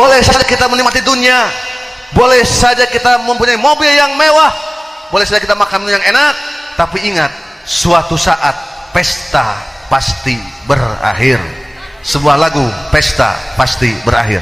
Boleh saja kita menikmati dunia, boleh saja kita mempunyai mobil yang mewah, boleh saja kita makan yang enak, tapi ingat, suatu saat pesta pasti berakhir. Sebuah lagu, pesta pasti berakhir.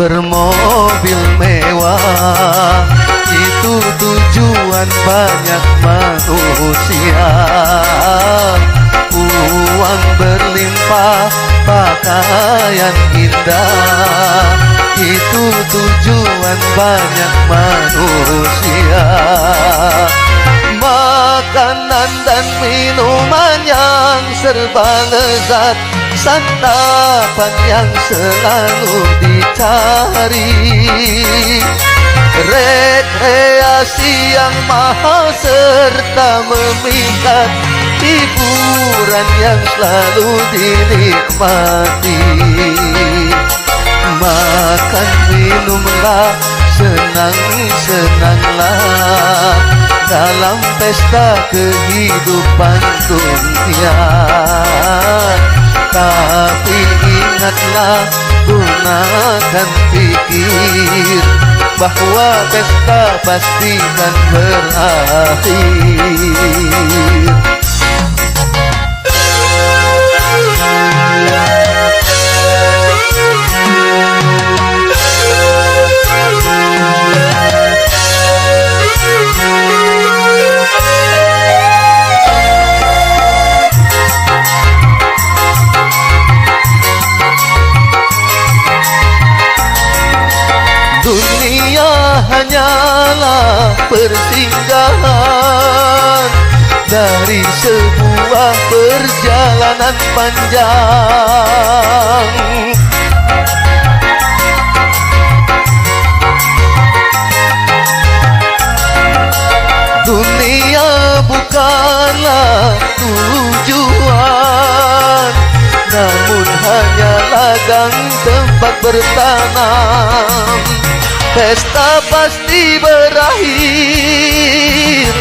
Bermobil mewah, itu tujuan banyak manusia. Uang berlimpah, pakaian indah, itu tujuan banyak manusia. Makanan dan minuman yang serba lezat, santapan yang selalu dicari, rekreasi yang mahal serta memikat, hiburan yang selalu dinikmati. Makan minumlah, senang-senanglah dalam pesta kehidupan dunia. Tapi ingatlah, gunakan pikir bahwa pesta pasti kan berakhir. Dunia hanyalah persinggahan dari sebuah perjalanan panjang. Dunia bukanlah tujuan, namun hanya ladang tempat bertanam. Pesta pasti berakhir,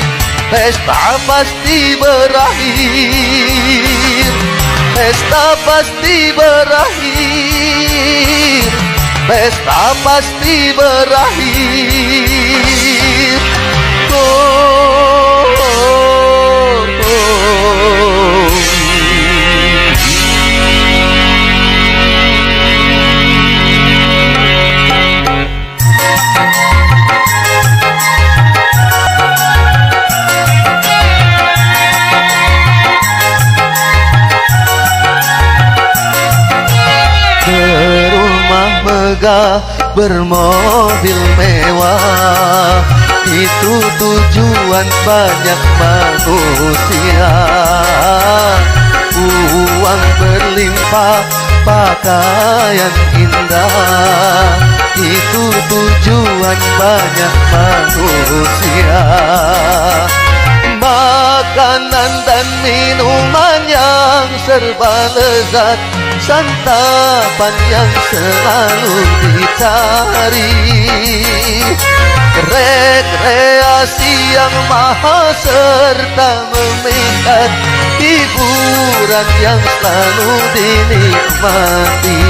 pesta pasti berakhir, pesta pasti berakhir, pesta pasti berakhir. Bermobil mewah, itu tujuan banyak manusia. Uang berlimpah, pakaian indah, itu tujuan banyak manusia. Makanan dan minuman yang serba lezat, santapan yang selalu dicari, rekreasi yang mahal serta memikat, hiburan yang selalu dinikmati.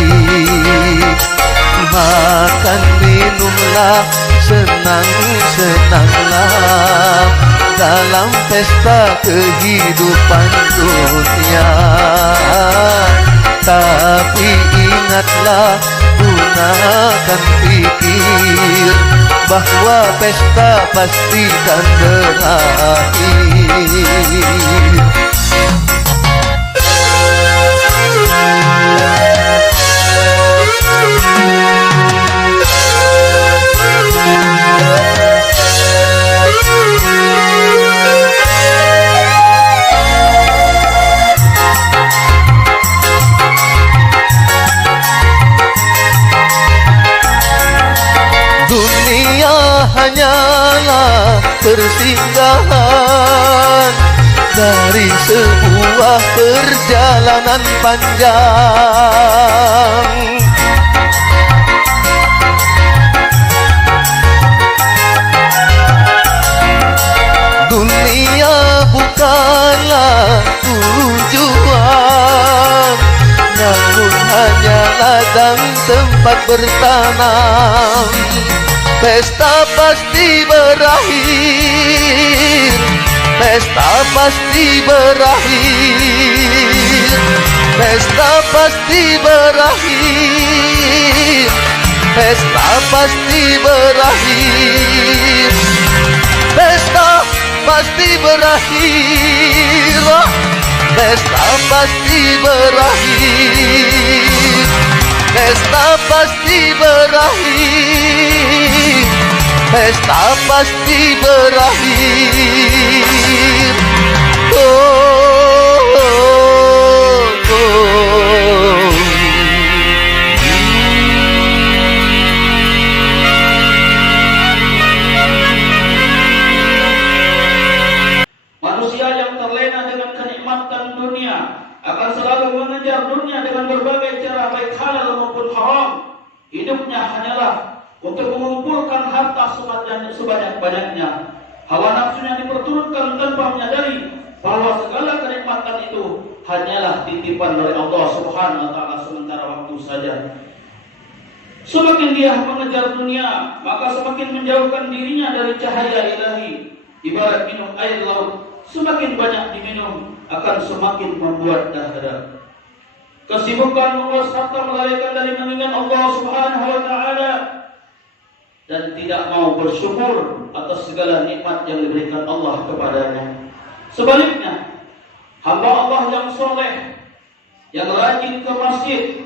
Makan minumlah, senang-senanglah dalam pesta kehidupan dunia. Tapi ingatlah, gunakan pikir berpikir bahwa pesta pasti kan berakhir. Hanyalah persinggahan dari sebuah perjalanan panjang. Dunia bukanlah tujuan, namun hanya ladang tempat bertanam. Pesta pasti berakhir, pesta pasti berakhir, pesta pasti berakhir, pesta pasti berakhir, pesta pasti berakhir, pesta pasti berakhir, pesta pasti berakhir, pesta pasti berakhir. Oh, oh, oh. Manusia yang terlena dengan kenikmatan dunia akan selalu mengejar dunia dengan berbagai cara, baik halal maupun haram. Hidupnya hanyalah untuk mengumpulkan harta sebanyak-banyaknya. Hawa nafsunya diperturutkan tanpa menyadari bahwa segala kenikmatan itu hanyalah titipan dari Allah Subhanahu wa taala sementara waktu saja. Semakin dia mengejar dunia, maka semakin menjauhkan dirinya dari cahaya ilahi. Ibarat minum air laut, semakin banyak diminum akan semakin membuat dahaga. Kesibukan mengurus harta melalaikan dari mengingat Allah Subhanahu wa taala dan tidak mau bersyukur atas segala nikmat yang diberikan Allah kepadanya. Sebaliknya, hamba Allah yang soleh, yang rajin ke masjid,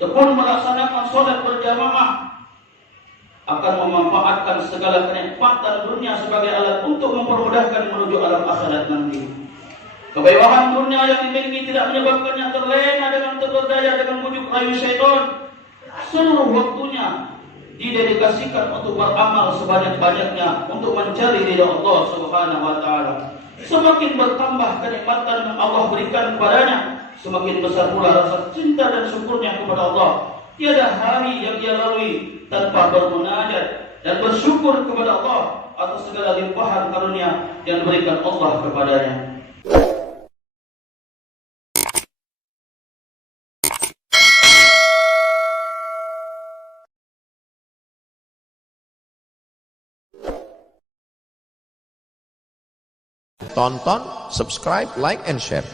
tekun melaksanakan sholat berjamaah, akan memanfaatkan segala kenikmatan dunia sebagai alat untuk mempermudahkan menuju alam akhirat nanti. Kemewahan dunia yang dimiliki tidak menyebabkannya terlena dengan terperdaya dengan bujuk rayu syaitan. Seluruh waktunya didedikasikan untuk beramal sebanyak-banyaknya untuk mencari ridha Allah Subhanahu wa taala. Semakin bertambah kenikmatan yang Allah berikan kepadanya, semakin besar pula rasa cinta dan syukurnya kepada Allah. Tiada hari yang dia lalui tanpa bermunajat dan bersyukur kepada Allah atas segala limpahan karunia yang diberikan Allah kepadanya. Tonton, subscribe, like, and share.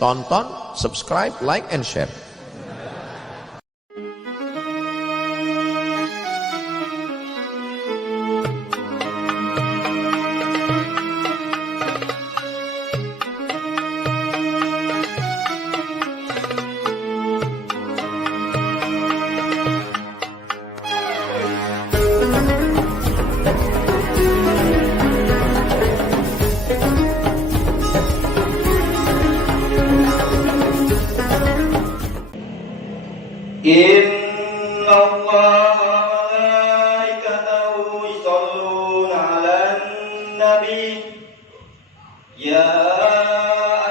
Tonton, subscribe, like, and share. Inna Allah wa malaikatahu yusholluna 'alan nabi ya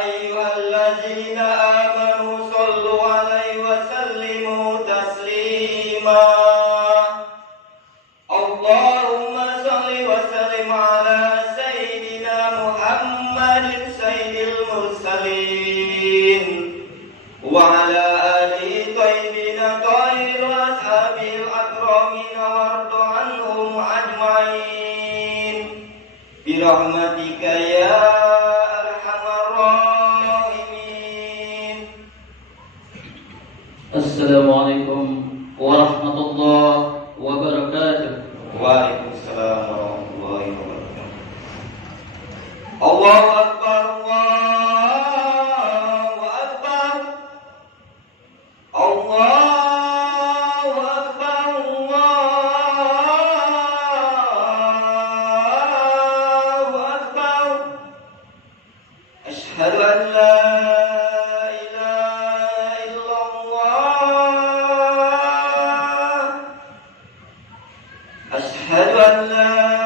ayyuhallazina amanu shollu 'alaihi wa sallimu taslima. Allahumma sholli wa sallim 'ala sayyidina Muhammadin sayyidil mursalin wa 'ala alihi tayyibin tayyib wa ashabil akramin warda anhum ajmain bi rahmatika ya arhamar rahimin. Assalamualaikum warahmatullahi warahmatullahi wabarakatuh. Waalaikumsalam warahmatullahi wabarakatuh. Allahu Akbar, Allahu Akbar, Allahu Akbar, Allahu Akbar. Asyhadu an la ilaha illallah. Asyhadu an la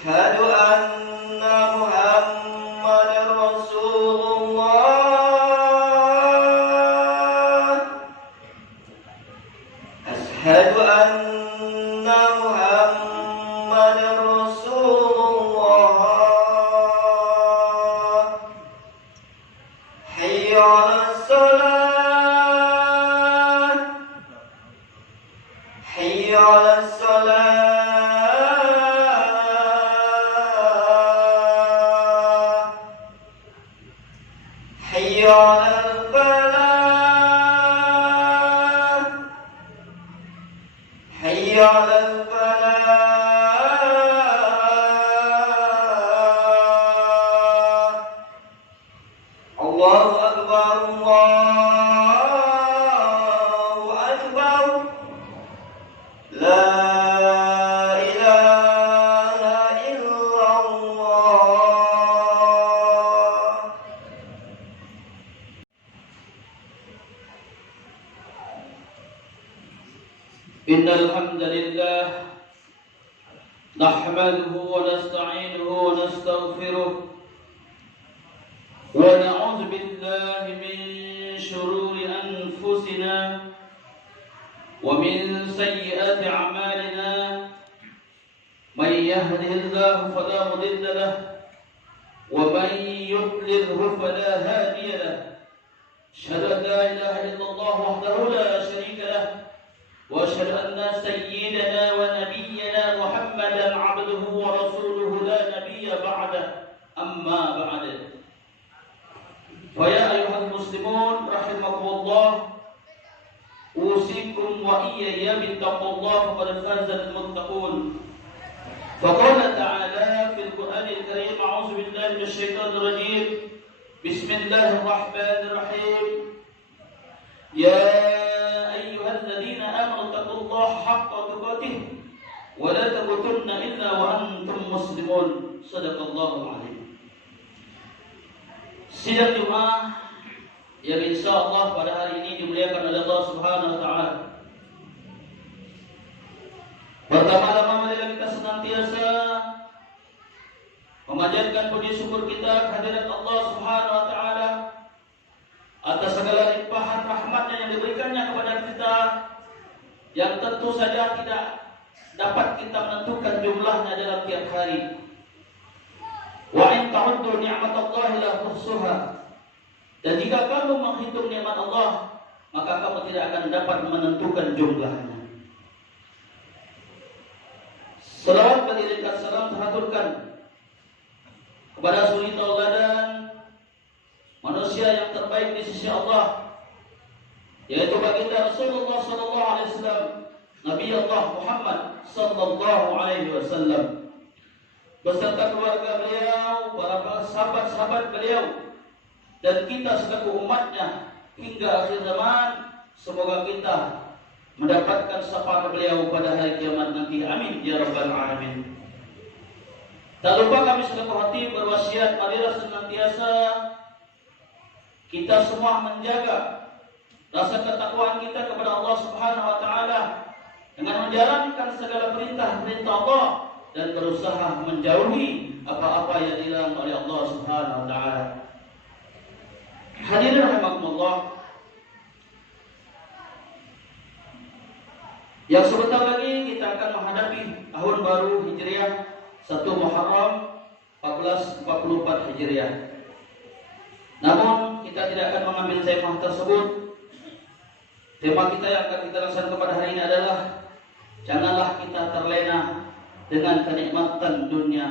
أشهد أن محمدا رسول الله. أشهد أن محمدا رسول الله. حي على الصلاة، حي على الصلاة. حي على الفلاح، حي على الفلاح. الله أكبر، الله أكبر. لا إله إلا الله. إن الحمد لله نحمده ونستعينه ونستغفره ونعوذ بالله من شرور أنفسنا ومن سيئات أعمالنا. من يهده الله فلا مضل له ومن يضلله فلا هادي له. أشهد أن لا إله إلا الله وحده لا شريك له، وأشهد أن سيدنا ونبينا محمدا عبده ورسوله لا نبي بعده. أما بعد، فيا أيها المسلمون رحمكم الله، أوصيكم وإياي بتقوى الله فقد فاز المتقون. فقال تعالى في القرآن الكريم: أعوذ بالله من الشيطان الرجيم، بسم الله الرحمن الرحيم. يا أيها الذين آمنوا اتقوا الله حق تقاته ولا تموتن إلا وأنتم مسلمون. صدق الله العظيم. Sidang Jumat yang insya Allah pada hari ini dimuliakan oleh Allah Subhanahu wa Ta'ala. Pertama-tama marilah kita senantiasa memanjatkan puji syukur kita kehadirat Allah Subhanahu wa Ta'ala atas segala limpahan rahmatnya yang diberikannya kepada kita, yang tentu saja tidak dapat kita menentukan jumlahnya dalam tiap hari. Wa in ta'uddu ni'matallahi la tuhsuha. Dan jika kamu menghitung nikmat Allah, maka kamu tidak akan dapat menentukan jumlahnya. Selawat beriringkat salam terhaturkan kepada suri tauladan manusia yang terbaik di sisi Allah, yaitu baginda Rasulullah sallallahu alaihi wasallam, Nabi Allah Muhammad sallallahu alaihi wasallam, beserta keluarga beliau, para sahabat-sahabat beliau, dan kita selaku umatnya hingga akhir zaman. Semoga kita mendapatkan syafaat beliau pada hari kiamat nanti. Amin ya rabbal alamin. Tak lupa kami selaku hati berwasiat, marilah senantiasa kita semua menjaga rasa ketakwaan kita kepada Allah Subhanahu wa Ta'ala dengan menjalankan segala perintah-perintah Allah dan berusaha menjauhi apa-apa yang dilarang oleh Allah Subhanahu wa Ta'ala. Hadirin rahimakumullah, yang sebentar lagi kita akan menghadapi tahun baru Hijriah 1 Muharram 1444 Hijriah. Namun kita tidak akan mengambil tema tersebut. Tema kita yang akan kita laksanakan pada hari ini adalah janganlah kita terlena dengan kenikmatan dunia.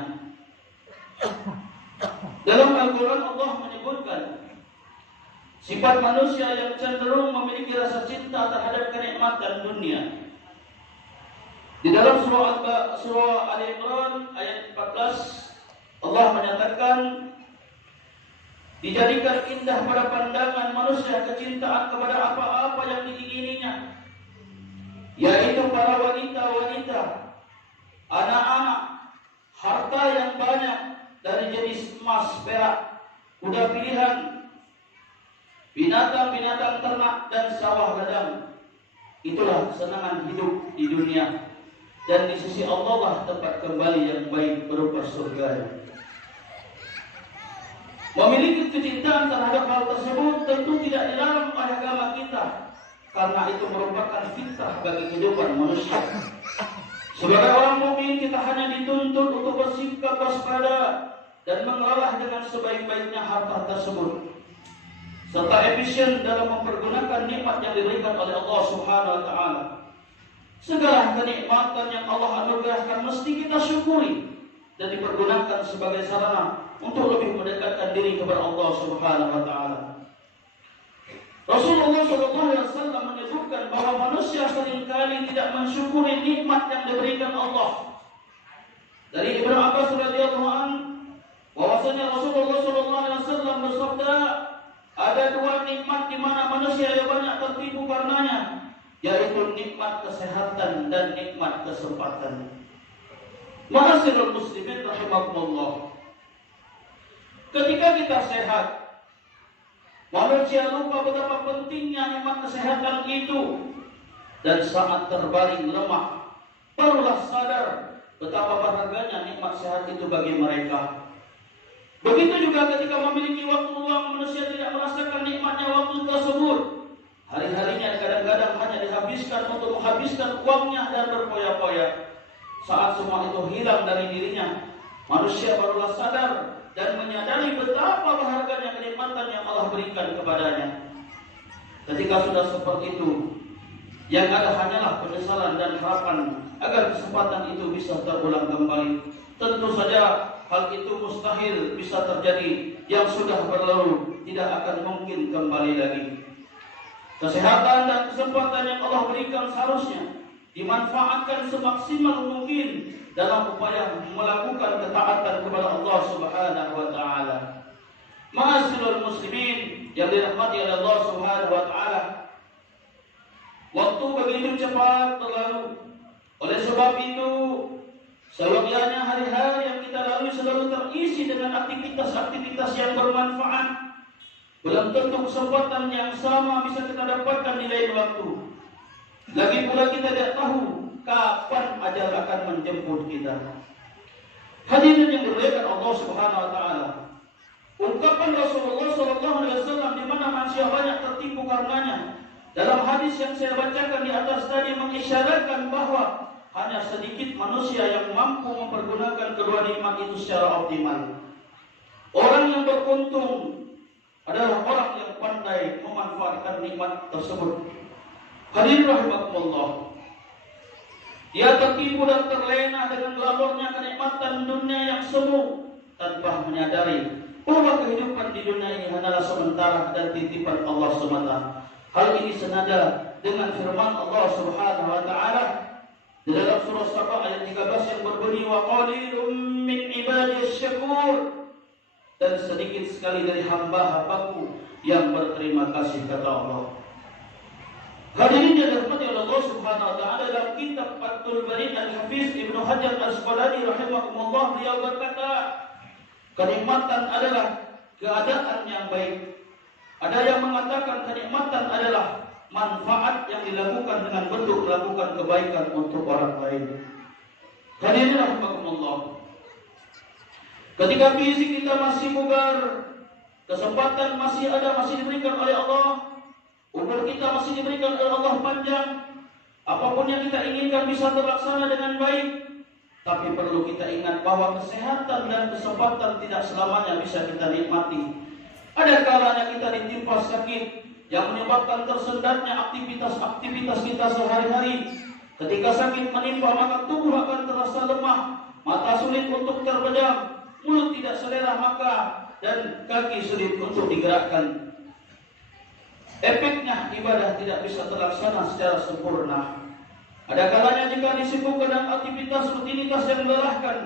Dalam Al-Quran Allah menyebutkan sifat manusia yang cenderung memiliki rasa cinta terhadap kenikmatan dunia. Di dalam surah Al-Imran ayat 14 Allah menyatakan, dijadikan indah pada pandangan manusia kecintaan kepada apa-apa yang diingininya, yaitu para wanita-wanita, anak-anak, harta yang banyak dari jenis emas, perak, kuda pilihan, binatang-binatang ternak, dan sawah ladang. Itulah kesenangan hidup di dunia, dan di sisi Allah lah tempat kembali yang baik berupa surga. Memiliki kecintaan terhadap hal tersebut tentu tidak dilarang oleh agama kita, karena itu merupakan fitrah bagi kehidupan manusia. Sebagai orang mukmin, kita hanya dituntut untuk bersikap waspada dan mengelola dengan sebaik-baiknya harta tersebut, serta efisien dalam mempergunakan nikmat yang diberikan oleh Allah Subhanahu wa taala. Segala kenikmatan yang Allah anugerahkan mesti kita syukuri dan dipergunakan sebagai sarana untuk lebih mendekatkan diri kepada Allah Subhanahu wa taala. Rasulullah SAW menyebutkan bahwa manusia seringkali tidak mensyukuri nikmat yang diberikan Allah. Dari Ibnu Abbas radhiyallahu anhu bahwasanya Rasulullah SAW bersabda, ada dua nikmat di mana manusia yang banyak tertipu karenanya, yaitu nikmat kesehatan dan nikmat kesempatan. Ma'asyiral muslimin rahimakumullah. Ketika kita sehat, manusia lupa betapa pentingnya nikmat kesehatan itu, dan saat terbaring lemah, barulah sadar betapa berharganya nikmat sehat itu bagi mereka. Begitu juga ketika memiliki waktu luang, manusia tidak merasakan nikmatnya waktu tersebut. Hari-harinya kadang-kadang hanya dihabiskan untuk menghabiskan uangnya dan berpoya-poya. Saat semua itu hilang dari dirinya, manusia barulah sadar dan menyadari betapa berharganya kenikmatan yang Allah berikan kepadanya. Ketika sudah seperti itu, yang ada hanyalah penyesalan dan harapan agar kesempatan itu bisa terulang kembali. Tentu saja hal itu mustahil bisa terjadi. Yang sudah berlalu tidak akan mungkin kembali lagi. Kesehatan dan kesempatan yang Allah berikan seharusnya dimanfaatkan semaksimal mungkin dalam upaya melakukan ketaatan kepada Allah Subhanahu wa taala. Ma'asyiral muslimin yang dirahmati oleh Allah Subhanahu wa taala, waktu begitu cepat berlalu. Oleh sebab itu, seyogyanya hari-hari yang kita lalui selalu terisi dengan aktivitas-aktivitas yang bermanfaat. Belum tentu kesempatan yang sama bisa kita dapatkan di lain waktu. Lagi pula kita tidak tahu kapan ajal akan menjemput kita. Hadirin yang dimuliakan Allah Subhanahu wa taala, ungkapan Rasulullah SAW di mana manusia banyak tertipu karenanya, dalam hadis yang saya bacakan di atas tadi mengisyaratkan bahwa hanya sedikit manusia yang mampu mempergunakan kedua nikmat itu secara optimal. Orang yang beruntung adalah orang yang pandai memanfaatkan nikmat tersebut. Hadirin rahimakumullah, dia tertipu dan terlena dengan glamornya kenikmatan dunia yang semu tanpa menyadari bahwa kehidupan di dunia ini hanyalah sementara dan titipan Allah semata. Hal ini senada dengan firman Allah Subhanahu wa taala di dalam surah Saba ayat 13 yang berbunyi, wa qalilum min ibadiyas syakur, dan sedikit sekali dari hamba-hambaku yang berterima kasih, kata Allah. Hadirin yang dirahmati oleh Allah Subhanahu wa taala, dalam kitab Fathul Bari Al-Hafiz Ibnu Hajar Al-Asqalani rahimahumullah, beliau berkata, kenikmatan adalah keadaan yang baik. Ada yang mengatakan kenikmatan adalah manfaat yang dilakukan dengan bentuk melakukan kebaikan untuk orang lain. Hadirin rahimakumullah, ketika fisik kita masih bugar, kesempatan masih ada, masih diberikan oleh Allah, umur kita masih diberikan oleh Allah panjang, apapun yang kita inginkan bisa terlaksana dengan baik. Tapi perlu kita ingat bahwa kesehatan dan kesempatan tidak selamanya bisa kita nikmati. Ada kalanya kita ditimpa sakit yang menyebabkan tersendatnya aktivitas-aktivitas kita sehari-hari. Ketika sakit menimpa, maka tubuh akan terasa lemah, mata sulit untuk terpejam, mulut tidak selera makan, dan kaki sulit untuk digerakkan. Efeknya ibadah tidak bisa terlaksana secara sempurna. Ada kalanya jika disibukkan dengan aktivitas rutinitas yang melelahkan,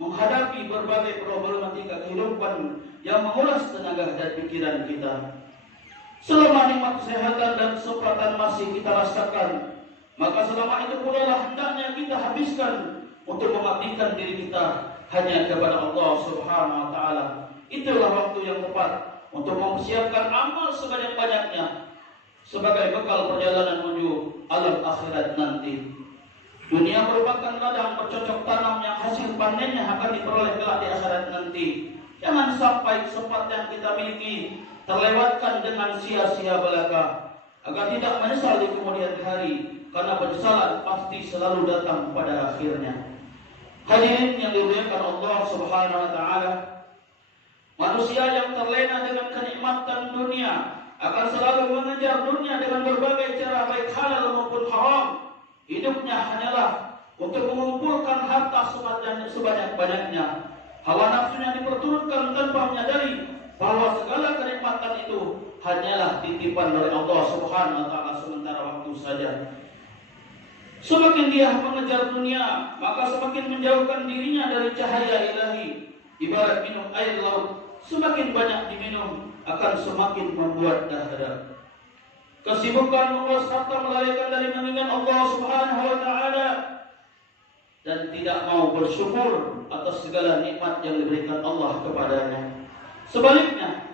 menghadapi berbagai problematika kehidupan yang menguras tenaga dan pikiran kita. Selama nikmat kesehatan dan kesempatan masih kita rasakan, maka selama itu pula lah hendaknya kita habiskan untuk mengabdikan diri kita hanya kepada Allah Subhanahu wa taala. Itulah waktu yang tepat untuk mempersiapkan amal sebanyak-banyaknya sebagai bekal perjalanan menuju alam akhirat nanti. Dunia merupakan ladang bercocok tanam yang hasil panennya akan diperoleh kelak di akhirat nanti. Jangan sampai kesempatan yang kita miliki terlewatkan dengan sia-sia belaka, agar tidak menyesal di kemudian hari, karena penyesalan pasti selalu datang pada akhirnya. Hadirin yang dimuliakan Allah Subhanahu wa taala, manusia yang terlena dengan kenikmatan dunia akan selalu mengejar dunia dengan berbagai cara, baik halal maupun haram. Hidupnya hanyalah untuk mengumpulkan harta sebanyak-banyaknya. Hawa nafsunya diperturutkan tanpa menyadari bahwa segala kenikmatan itu hanyalah titipan dari Allah Subhanahu wa taala sementara waktu saja. Semakin dia mengejar dunia, maka semakin menjauhkan dirinya dari cahaya ilahi. Ibarat minum air laut, semakin banyak diminum akan semakin membuat dahaga. Kesibukan mengurus harta melalaikan dari mengingat Allah Subhanahu wa taala dan tidak mau bersyukur atas segala nikmat yang diberikan Allah kepadanya. Sebaliknya,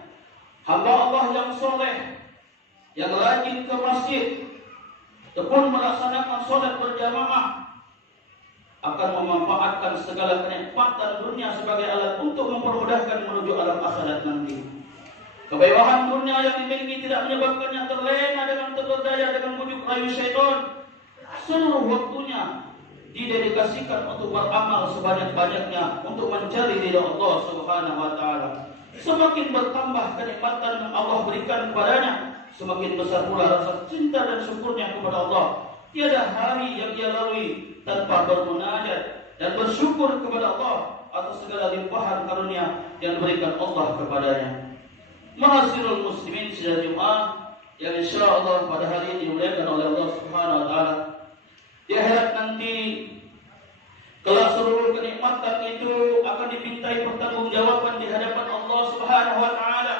hamba Allah yang soleh, yang rajin ke masjid, tekun melaksanakan sholat berjamaah, akan memanfaatkan segala kenikmatan dunia sebagai alat untuk mempermudahkan menuju alam akhirat nanti. Kemewahan dunia yang dimiliki tidak menyebabkannya terlena dengan terpedaya dengan bujuk rayu syaitan. Seluruh waktunya didedikasikan untuk beramal sebanyak-banyaknya untuk mencari ridha Allah Subhanahu wa taala. Semakin bertambah kenikmatan yang Allah berikan kepadanya, semakin besar pula rasa cinta dan syukurnya kepada Allah. Tiada hari yang ia lalui tanpa bermunajat dan bersyukur kepada Allah atas segala limpahan karunia yang diberikan Allah kepadanya. Ma'asyiral muslimin sidang Jumat yang insyaallah pada hari ini dimuliakan oleh Allah Subhanahu wa taala. Di akhirat nanti kelak seluruh kenikmatan itu akan dimintai pertanggungjawaban di hadapan Allah Subhanahu wa taala.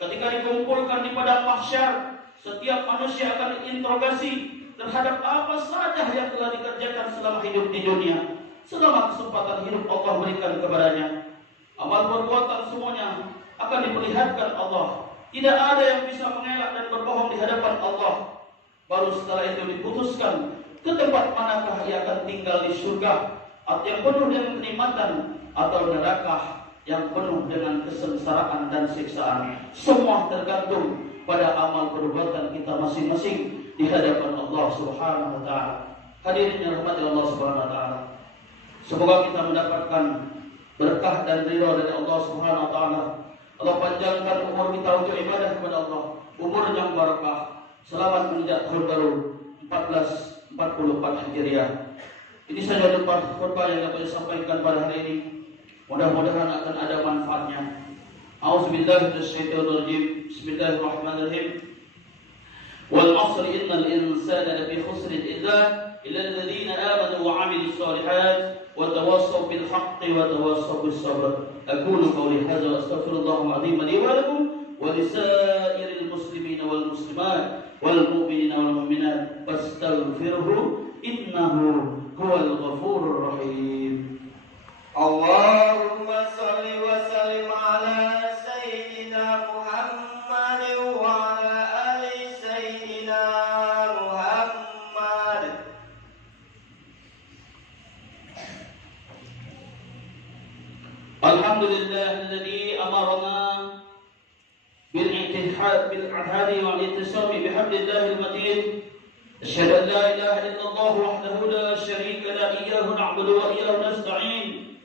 Ketika dikumpulkan di padang mahsyar, setiap manusia akan diinterogasi terhadap apa saja yang telah dikerjakan selama hidup di dunia, selama kesempatan hidup Allah berikan kepadanya. Amal perbuatan semuanya akan diperlihatkan Allah. Tidak ada yang bisa mengelak dan berbohong di hadapan Allah. Baru setelah itu diputuskan ke tempat manakah ia akan tinggal di surga yang penuh dengan kenikmatan atau neraka yang penuh dengan kesengsaraan dan siksaan. Semua tergantung pada amal perbuatan kita masing-masing di hadapan Allah Subhanahu wa taala. Hadirin yang dirahmati Allah Subhanahu wa taala, semoga kita mendapatkan berkah dan ridha dari Allah Subhanahu wa taala. Allah panjangkan umur kita untuk ibadah kepada Allah, umur yang barakah. Selamat menginjak tahun baru 1444 Hijriah. Ini saja khutbah yang dapat disampaikan pada hari ini. Mudah-mudahan akan ada manfaatnya. A'udzubillahi minasyaitonir rajim. Bismillahirrahmanirrahim. Wal 'asri innal insana lafi khusrin illa alladziina aamanu wa 'amilus shalihaati wa tawassaw bil haqqi wa tawassaw bis sabr. Aqulu qawli hadza wa astaghfirullahal 'azim li wa lakum wa lisairil muslimina wal muslimat wal mu'minina wal mu'minat fastaghfiruhu innahu huwal ghafurur rahim. Allahumma salli wa sallim ala Sayyidina Muhammad wa ala ali Sayyidina Muhammad. Alhamdulillahilladzi amarna بالعهد والاعتصام بحبل الله المتين. أشهد أن لا إله إلا الله وحده لا شريك له إياه نعبد وإياه نستعين.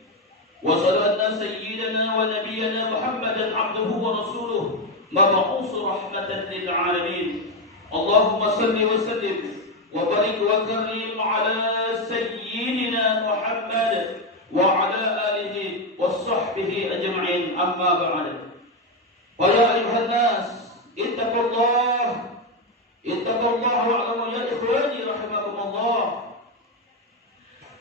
وصلى أن سيدنا ونبينا محمدا عبده ورسوله مبعوث رحمة للعالمين. اللهم صل وسلم وبارك وكرم على سيدنا محمد وعلى آله وصحبه أجمعين. أما بعد، ويا أيها الناس اتقوا الله واعلموا يا إخواني رحمكم الله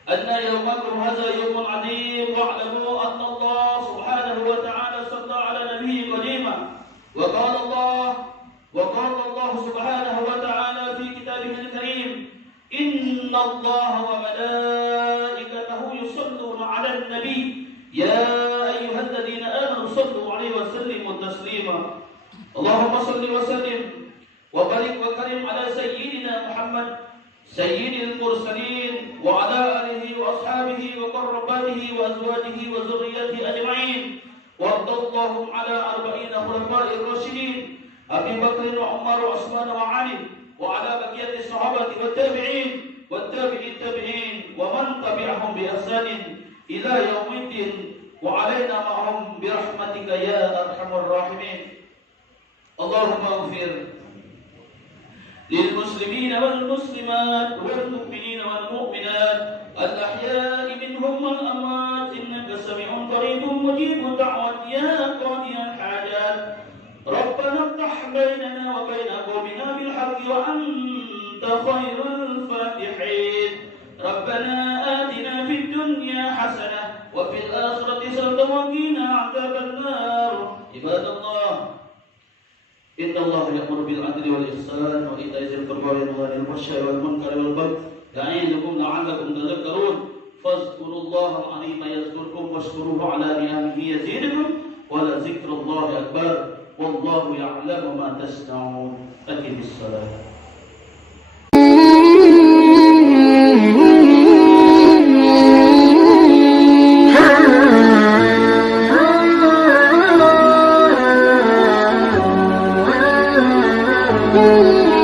أن يومكم هذا يوم عظيم، واعلموا أن الله سبحانه وتعالى صلى على نبيه قديما، وقال الله سبحانه وتعالى في كتابه الكريم: إن الله وملائكته يصلون على النبي يا أيها الذين آمنوا صلوا عليه وسلموا تسليما. اللهم صل وسلم وبارك وكرم على سيدنا محمد سيد المرسلين وعلى آله وأصحابه وقرباته وأزواجه وذريته أجمعين، وارض اللهم على 40 خلفاء الراشدين أبي بكر وعمر وعثمان وعلي، وعلى بقية الصحابة والتابعين التابعين ومن تبعهم بإحسان إلى يوم الدين، وعلينا معهم برحمتك يا أرحم الراحمين. اللهم اغفر للمسلمين والمسلمات والمؤمنين والمؤمنات الأحياء منهم والأموات، إنك سميع قريب مجيب الدعوات يا قاضي الحاجات. ربنا افتح بيننا وبين قومنا بالحق وأنت خير الفاتحين. ربنا آتنا في الدنيا حسنة وفي الآخرة حسنة وقنا عذاب النار. عباد الله، إن الله يأمر بالعدل والإحسان وإيتاء ذي القربى وينهى عن الفحشاء والمنكر والبغي يعظكم لعلكم تذكرون. فاذكروا الله العظيم يذكركم واشكروه على نعمه يزيدكم ولذكر الله أكبر والله يعلم ما تصنعون. أقم الصلاة. Oh